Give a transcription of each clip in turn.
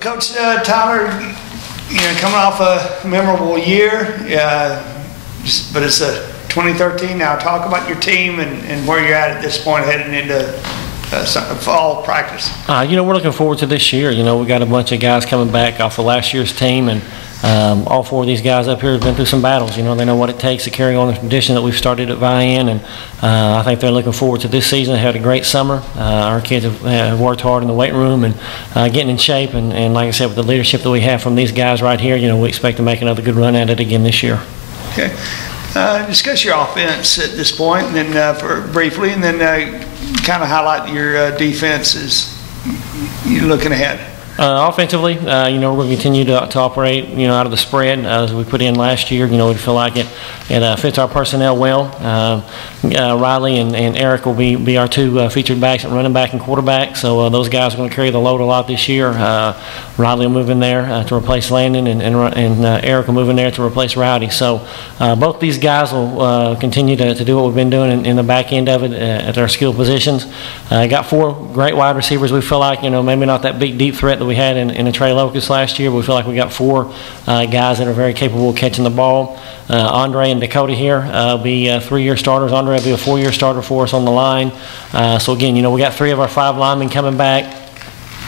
Coach Tyler, coming off a memorable year, but it's a 2013 now. Talk about your team and where you're at this point heading into fall practice. We're looking forward to this year. We got a bunch of guys coming back off of last year's team, and all four of these guys up here have been through some battles. They know what it takes to carry on the tradition that we've started at Vian, and I think they're looking forward to this season. They had a great summer. Our kids have worked hard in the weight room and getting in shape, and like I said, with the leadership that we have from these guys right here, we expect to make another good run at it again this year. Okay. Discuss your offense at this point, and then briefly, and then kind of highlight your defense as you're looking ahead. Offensively, we're going to continue to operate, out of the spread as we put in last year. We feel like it fits our personnel well. Riley and Eric will be our two featured backs at running back and quarterback. So those guys are going to carry the load a lot this year. Riley will move in there to replace Landon, and Eric will move in there to replace Rowdy. So both these guys will continue to do what we've been doing in the back end of it at our skill positions. Got four great wide receivers. We feel like, maybe not that big deep threat that we had in Trey Locust last year, but we feel like we got four guys that are very capable of catching the ball. Andre and Dakota here will be 3-year starters. Andre will be a 4-year starter for us on the line. So again, we got 3 of our 5 linemen coming back.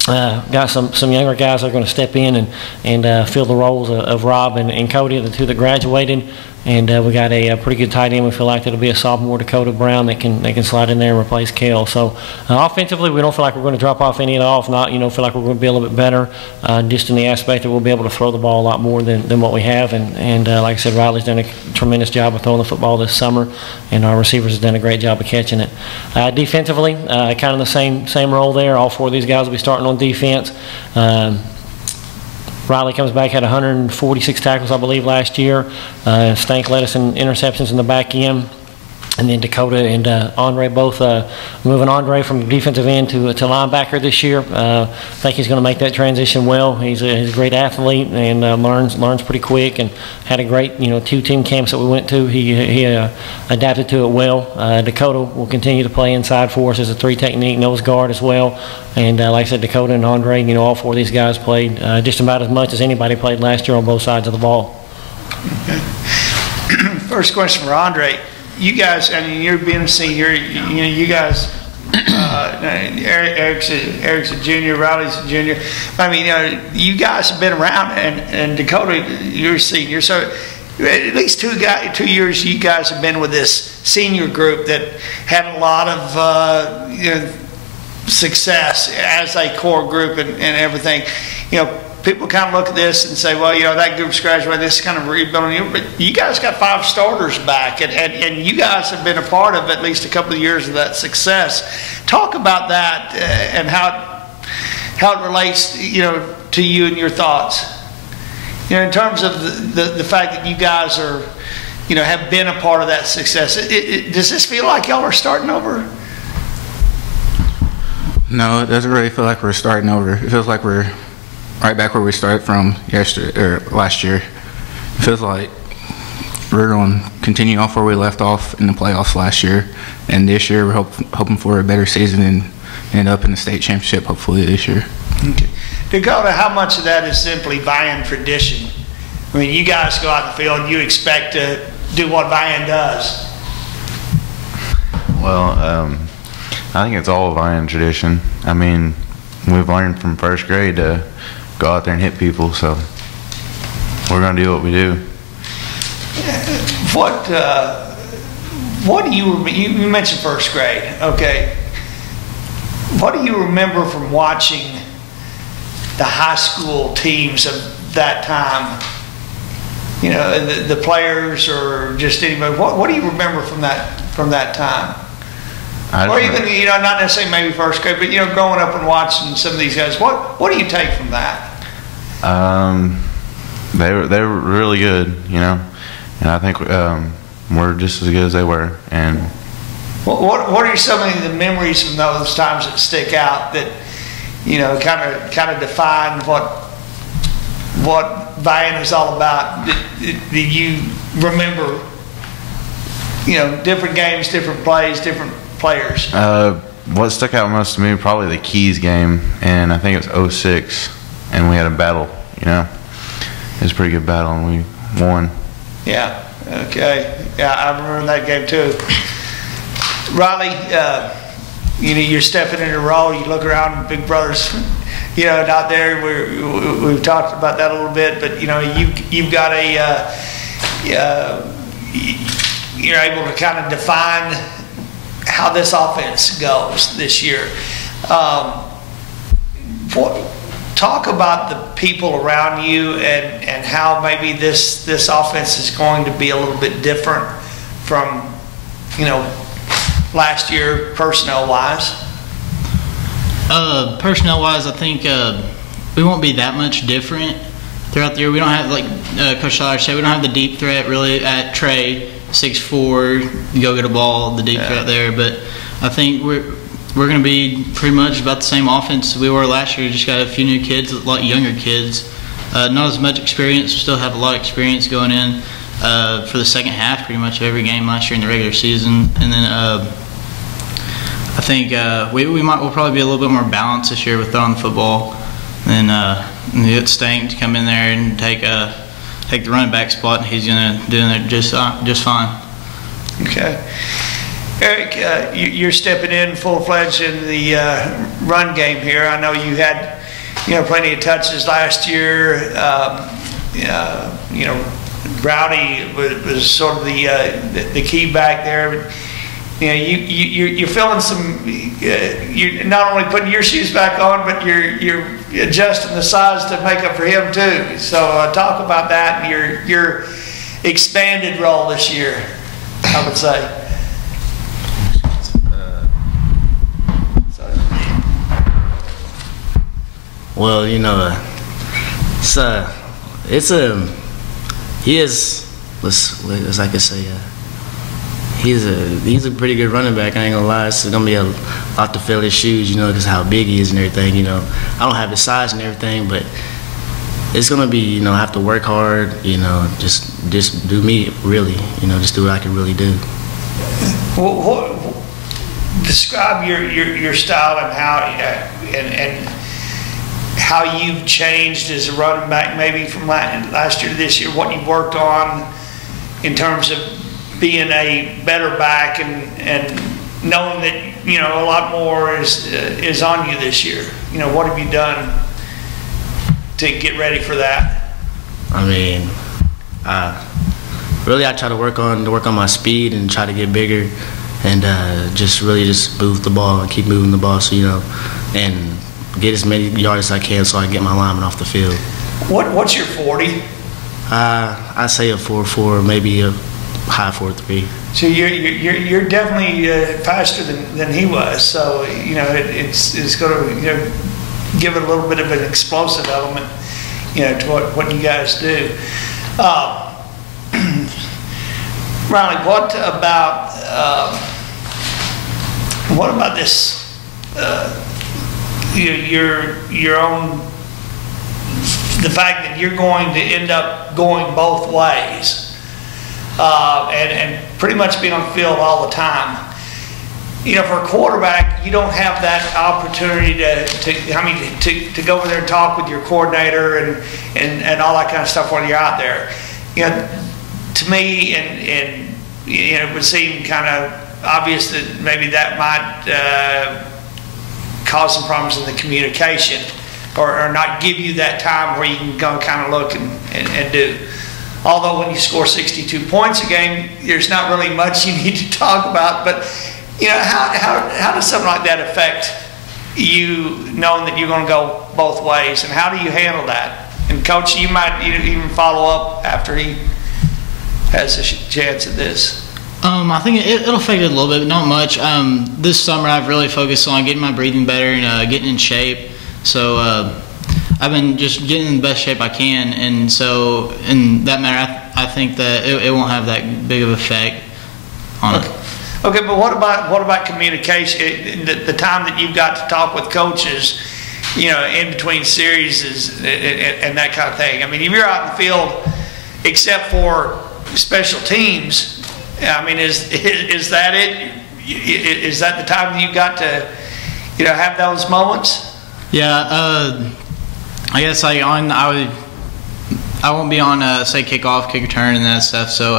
Got some younger guys that are going to step in and fill the roles of Rob and Cody, the two that graduated. And we got a pretty good tight end. We feel like it'll be a sophomore, Dakota Brown, that can slide in there and replace Kale. So offensively, we don't feel like we're going to drop off any at all. If not, feel like we're going to be a little bit better, just in the aspect that we'll be able to throw the ball a lot more than what we have. And like I said, Riley's done a tremendous job of throwing the football this summer, and our receivers have done a great job of catching it. Defensively, kind of the same role there. All 4 of these guys will be starting on defense. Riley comes back, had 146 tackles, I believe, last year. Stank led us in interceptions in the back end. And then Dakota and Andre both moving Andre from defensive end to linebacker this year. I think he's going to make that transition well. He's a great athlete and learns pretty quick, and had a great 2 team camps that we went to. He adapted to it well. Dakota will continue to play inside for us as a 3 technique nose guard as well. And like I said, Dakota and Andre, all 4 of these guys played just about as much as anybody played last year on both sides of the ball. Okay. First question for Andre. You guys, you're being a senior, you guys, Eric's a junior, Riley's a junior. You guys have been around, and Dakota, you're a senior. So at least 2 years you guys have been with this senior group that had a lot of, success as a core group and everything. People kind of look at this and say, well, that group's graduated, this is kind of rebuilding. But you guys got 5 starters back, and you guys have been a part of at least a couple of years of that success. Talk about that and how it relates, to you and your thoughts. In terms of the fact that you guys are, have been a part of that success. Does this feel like y'all are starting over? No, it doesn't really feel like we're starting over. It feels like we're right back where we started from last year. It feels like we're going to continue off where we left off in the playoffs last year, and this year we're hoping for a better season and end up in the state championship hopefully this year. Okay. Dakota, how much of that is simply Vian tradition? You guys go out in the field and you expect to do what Vian does. Well, I think it's all Vian tradition. We've learned from 1st grade to go out there and hit people, so we're going to do what we do. What do you mentioned 1st grade, okay. What do you remember from watching the high school teams of that time? The players or just anybody. What do you remember from that time? Or even, not necessarily maybe 1st grade, but, growing up and watching some of these guys, what do you take from that? They were really good, and I think we're just as good as they were. And what are some of the memories from those times that stick out that, kind of define what Vian is all about? Do you remember, different games, different plays, different players? What stuck out most to me, probably the Keys game, and I think it was 06. and we had a battle. It was a pretty good battle, and we won. Yeah. Okay. Yeah, I remember that game too. Riley, you're stepping in a role. You look around, big brothers, out there. We've talked about that a little bit, but you've got you're able to kind of define how this offense goes this year. Talk about the people around you and how maybe this offense is going to be a little bit different from, last year personnel-wise. Personnel-wise, I think we won't be that much different throughout the year. We don't have, like Coach Tyler said, we don't have the deep threat really at Trey, 6'4", go get a ball, the deep threat there. But I think we're going to be pretty much about the same offense we were last year. Just got a few new kids, a lot younger kids. Not as much experience, still have a lot of experience going in for the second half pretty much of every game last year in the regular season. And then I think we'll probably be a little bit more balanced this year with throwing the football. And get Stank to come in there and take the running back spot, and he's going to do it just fine. Okay. Eric, you're stepping in full-fledged in the run game here. I know you had, plenty of touches last year. Rowdy was sort of the key back there. You're feeling some. You're not only putting your shoes back on, but you're adjusting the size to make up for him too. So talk about that and your expanded role this year, I would say. Well, he is, as I could say, he's a pretty good running back. I ain't gonna lie. It's gonna be a lot to fill his shoes, because how big he is and everything. I don't have the size and everything, but it's gonna be, I have to work hard. Just do me really. Just do what I can really do. Describe your style and how you've changed as a running back, maybe from last year to this year. What you've worked on in terms of being a better back and knowing that a lot more is on you this year. What have you done to get ready for that? I mean, really I try to work on my speed and try to get bigger and just move the ball and keep moving the ball, so and get as many yards as I can so I can get my lineman off the field. What's your 40? I say a 4.4, maybe a high 4.3. So you're definitely faster than he was. So it's going to give it a little bit of an explosive element, to what you guys do. Riley, what about this? Your own, the fact that you're going to end up going both ways and pretty much being on the field all the time. For a quarterback, you don't have that opportunity to go over there and talk with your coordinator and all that kind of stuff while you're out there. To me, and it would seem kind of obvious that maybe that might cause some problems in the communication or not give you that time where you can go kind of look and do. Although when you score 62 points a game, there's not really much you need to talk about. But how does something like that affect you, knowing that you're going to go both ways, and how do you handle that? And Coach, you might even follow up after he has a chance at this. I think it'll affect it a little bit, but not much. This summer I've really focused on getting my breathing better and getting in shape. So I've been just getting in the best shape I can, and so in that matter, I think that it won't have that big of an effect on it. Okay, but what about communication? The time that you've got to talk with coaches, in between series and that kind of thing. I mean, if you're out in the field, except for special teams, I mean, is that it? Is that the time that you've got to, have those moments? Yeah, I guess I won't be on say kickoff, kick return, and that stuff. So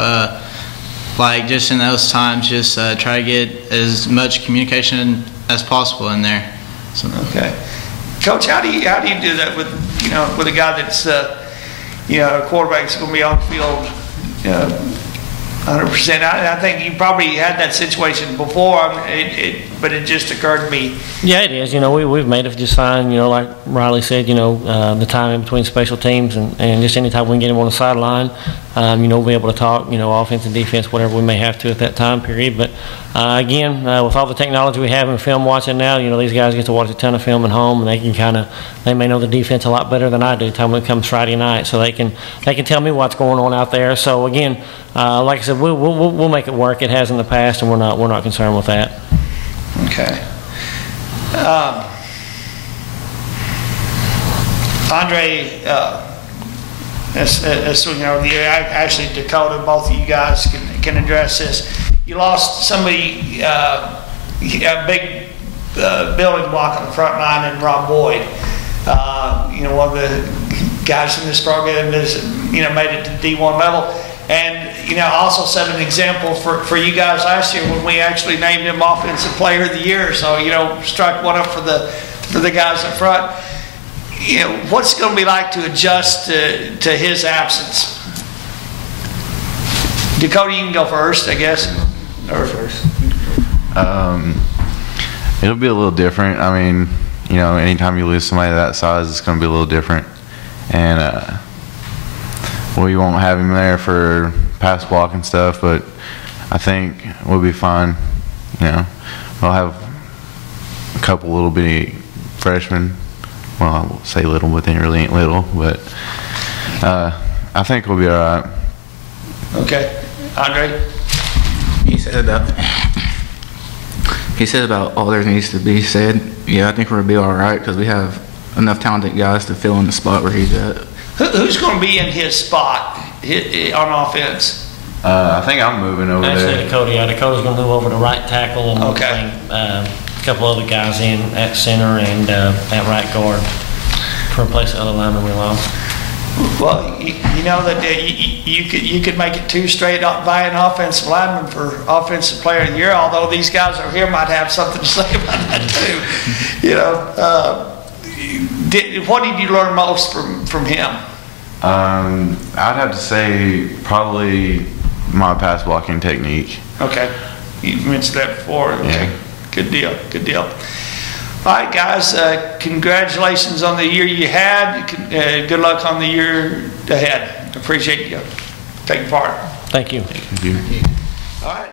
like just in those times, just try to get as much communication as possible in there. So. Okay, Coach, how do you do that with with a guy that's a quarterback that's going to be on the field 100%? I think you probably had that situation before, but it just occurred to me. Yeah, it is. We've made it just fine. Like Riley said, the time in between special teams and just anytime we can get him on the sideline, we'll be able to talk, offense and defense, whatever we may have to at that time period. But again, with all the technology we have in film watching now, these guys get to watch a ton of film at home, and they may know the defense a lot better than I do. Time when it comes Friday night, so they can tell me what's going on out there. So again, like I said, we'll make it work. It has in the past, and we're not concerned with that. Okay. Andre, let's swing over to you. Actually, Dakota, both of you guys can address this. You lost somebody, a big building block on the front line in Rob Boyd. One of the guys in this program has, made it to D1 level. And, also set an example for you guys last year when we actually named him Offensive Player of the Year. So, struck one up for the guys up front. What's it going to be like to adjust to his absence? Dakota, you can go first, I guess. Or first. It'll be a little different. I mean, anytime you lose somebody that size, it's going to be a little different. And we won't have him there for pass block and stuff, but I think we'll be fine. We'll have a couple little bitty freshmen. Well, I won't say little, but they really ain't little. But I think we'll be all right. Okay. Andre? He said about all there needs to be said. Yeah, I think we're going to be all right because we have enough talented guys to fill in the spot where he's at. Who's going to be in his spot on offense? I think I'm moving over there. Actually, Dakota's going to move over to right tackle, and okay. Bring a couple other guys in at center and at right guard to replace the other lineman we lost. Well, you know that you could make it two straight Vian offensive linemen for Offensive Player of the Year. Although these guys over here might have something to say about that too. What did you learn most from him? I'd have to say probably my pass blocking technique. Okay, you mentioned that before. Okay. Yeah. Good deal. All right, guys, congratulations on the year you had. Good luck on the year ahead. Appreciate you taking part. Thank you. Thank you. All right.